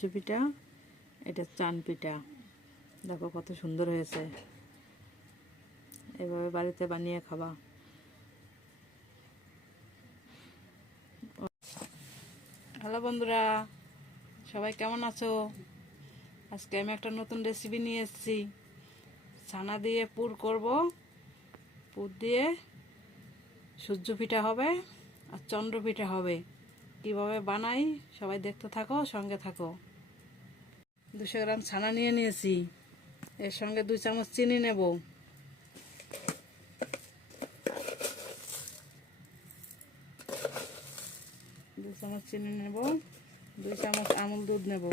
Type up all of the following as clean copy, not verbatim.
সূর্য পিঠা, এটা চান পিঠা। দেখো কত সুন্দর হয়েছে। এভাবে বাড়িতে বানিয়ে খাবা। হ্যালো বন্ধুরা, সবাই কেমন আছো? আজকে আমি একটা নতুন রেসিপি নিয়ে এসেছি। ছানা দিয়ে পুর করব। পুর দিয়ে সূর্য পিঠা হবে আর চন্দ্র পিঠা হবে। কীভাবে বানাই সবাই দেখতে থাকো, সঙ্গে থাকো। 200 গ্রাম ছানা নিয়ে নিয়েছি। এর সঙ্গে 2 চামচ চিনি নেব। দু চামচ চিনি নেব। 2 চামচ আমুল দুধ নেব।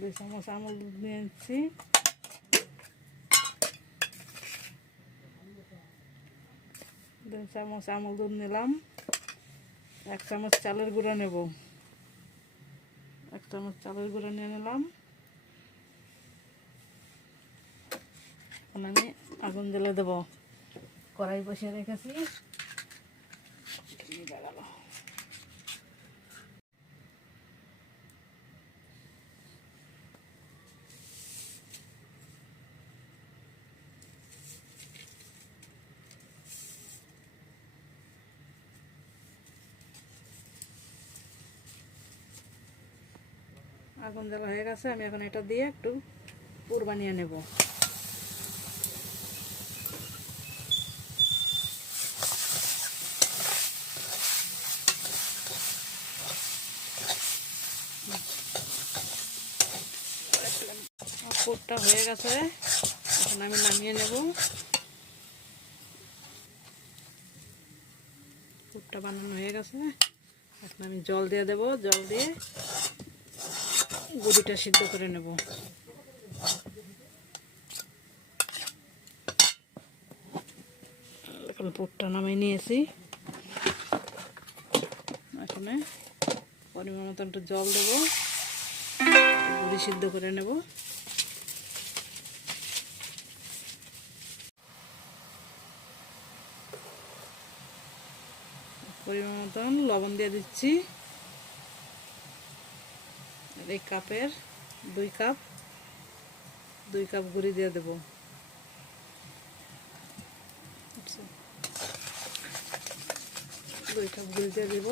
দুই চামচ আমুল দুধ নিয়েছি। 2 চামচ আমুল দুধ নিলাম। 1 চামচ চালের গুঁড়া নেব। 1 চামচ চালের গুঁড়া নিয়ে নিলাম। এখন আমি আগুন জ্বেলে দেব। কড়াই বসিয়ে রেখেছি। আগুন জ্বালা হয়ে গেছে। আমি এখন এটা দিয়ে একটু পুর বানিয়ে নেব। পুরটা হয়ে গেছে, এখন আমি নামিয়ে নেব। পুরটা বানানো হয়ে গেছে। এখন আমি জল দিয়ে দেব। জল দিয়ে গুঁড়িটা সিদ্ধ করে নেব। এখন পুরটা নামিয়ে নিয়েছি। এখন পরিমাণ মতো একটু জল দেব। গুঁড়ি সিদ্ধ করে নেব। পরিমাণ মতন লবণ দিয়ে দিচ্ছি। এই কাপের 2 কাপ গুঁড়ি দিয়ে দেব। আচ্ছা, 2 কাপ গুঁড়ি দিয়ে দেব।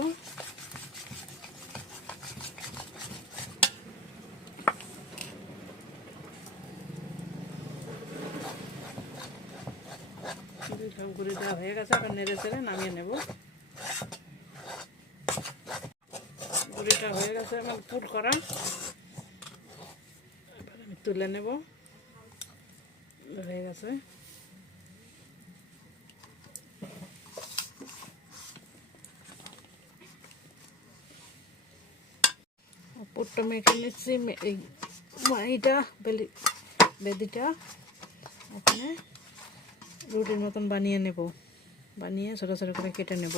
গুঁড়ি দেওয়া হয়ে গেছে। আবার নেড়ে চেড়ে নামিয়ে নেব। গুঁড়িটা হয়ে গেছে আমার পুর করা। এবার আমি তুলে নেব। হয়ে গেছে। পুরটা মেখে নিচ্ছি। এই বেদিটা ওখানে রুটির মতন বানিয়ে নেব। বানিয়ে ছোটো ছোটো করে কেটে নেব।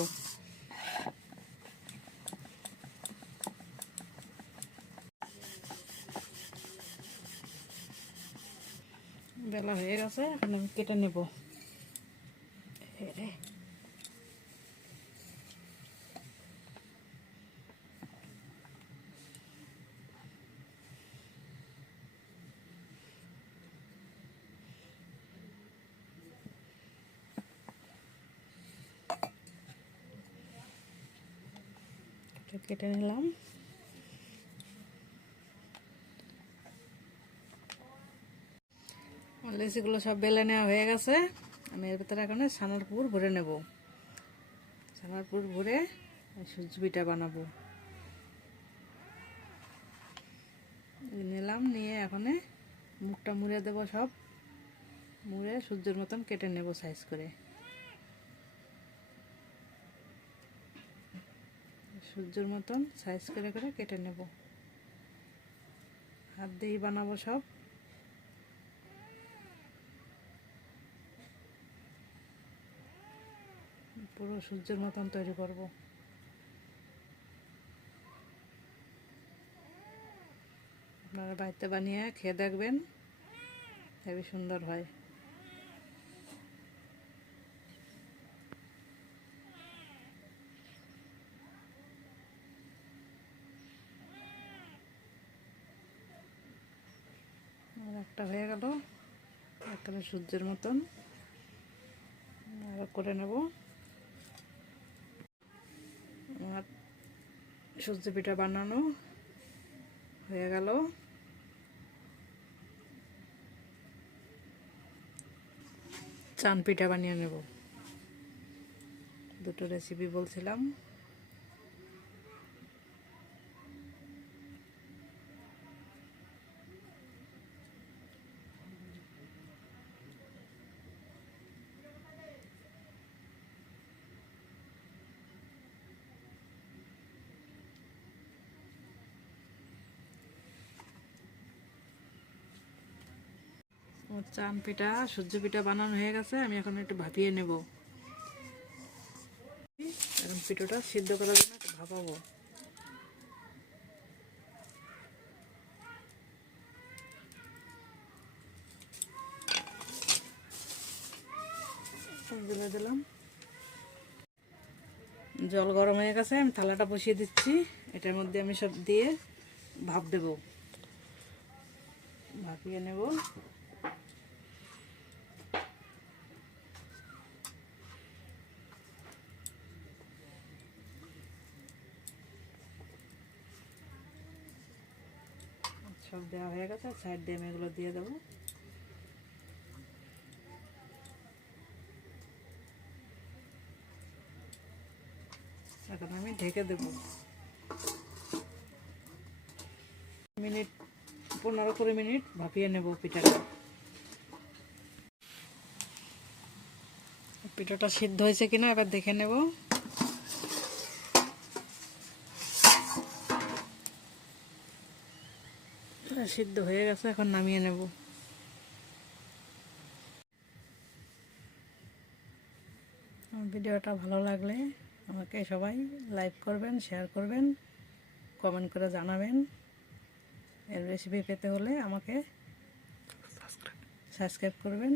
বেলা হয়ে গেছে, এখন আমি কেটে নেব। কেটে নিলাম। লেচিগুলো সব বেলে নেওয়া হয়ে গেছে। আমি এর ভিতরে এখন ছানার পুর ভরে নেব। ছানার পুর ভরে সূর্য পিঠা বানাবো। নিলাম, নিয়ে এখন মুখটা মুড়ে দেব। সব মুড়ে সূর্যের মতন কেটে নেব সাইজ করে। সূর্যের মতন সাইজ করে করে কেটে নেব। হাত দিয়েই বানাবো সব। পুরো সূর্যের মতন তৈরি করব। আপনারা বাড়িতে বানিয়ে খেয়ে দেখবেন, হেবি সুন্দর হয়। পিঠাটা হয়ে গেল একেবারে সূর্যের মতন। আরো করে নেব। আমার সূর্য পিঠা বানানো হয়ে গেল। চান পিঠা বানিয়ে নেব। দুটো রেসিপি বলছিলাম। চান পিঠা সূর্য পিঠা বানানো হয়ে গেছে। আমি এখন একটু ভাপিয়ে নেব। এখন পিঠাটা সিদ্ধ করার জন্য একটু ভাপাবো। দিলে দিলাম। জল গরম হয়ে গেছে, আমি থালাটা বসিয়ে দিচ্ছি। এটার মধ্যে আমি সব দিয়ে ভাপ দেব, ভাপিয়ে নেব। সব দেওয়া হয়ে গেছে, সাইড দিয়ে আমি এগুলো দিয়ে দেবো। এখন আমি ঢেকে দেব। মিনিট 15-20 মিনিট ভাপিয়ে নেব পিঠাটা। পিঠাটা সিদ্ধ হয়েছে কিনা এবার দেখে নেব। সিদ্ধ হয়ে গেছে, এখন নামিয়ে নেব। ভিডিওটা ভালো লাগলে আমাকে সবাই লাইক করবেন, শেয়ার করবেন, কমেন্ট করে জানাবেন। এর রেসিপি পেতে হলে আমাকে সাবস্ক্রাইব করবেন।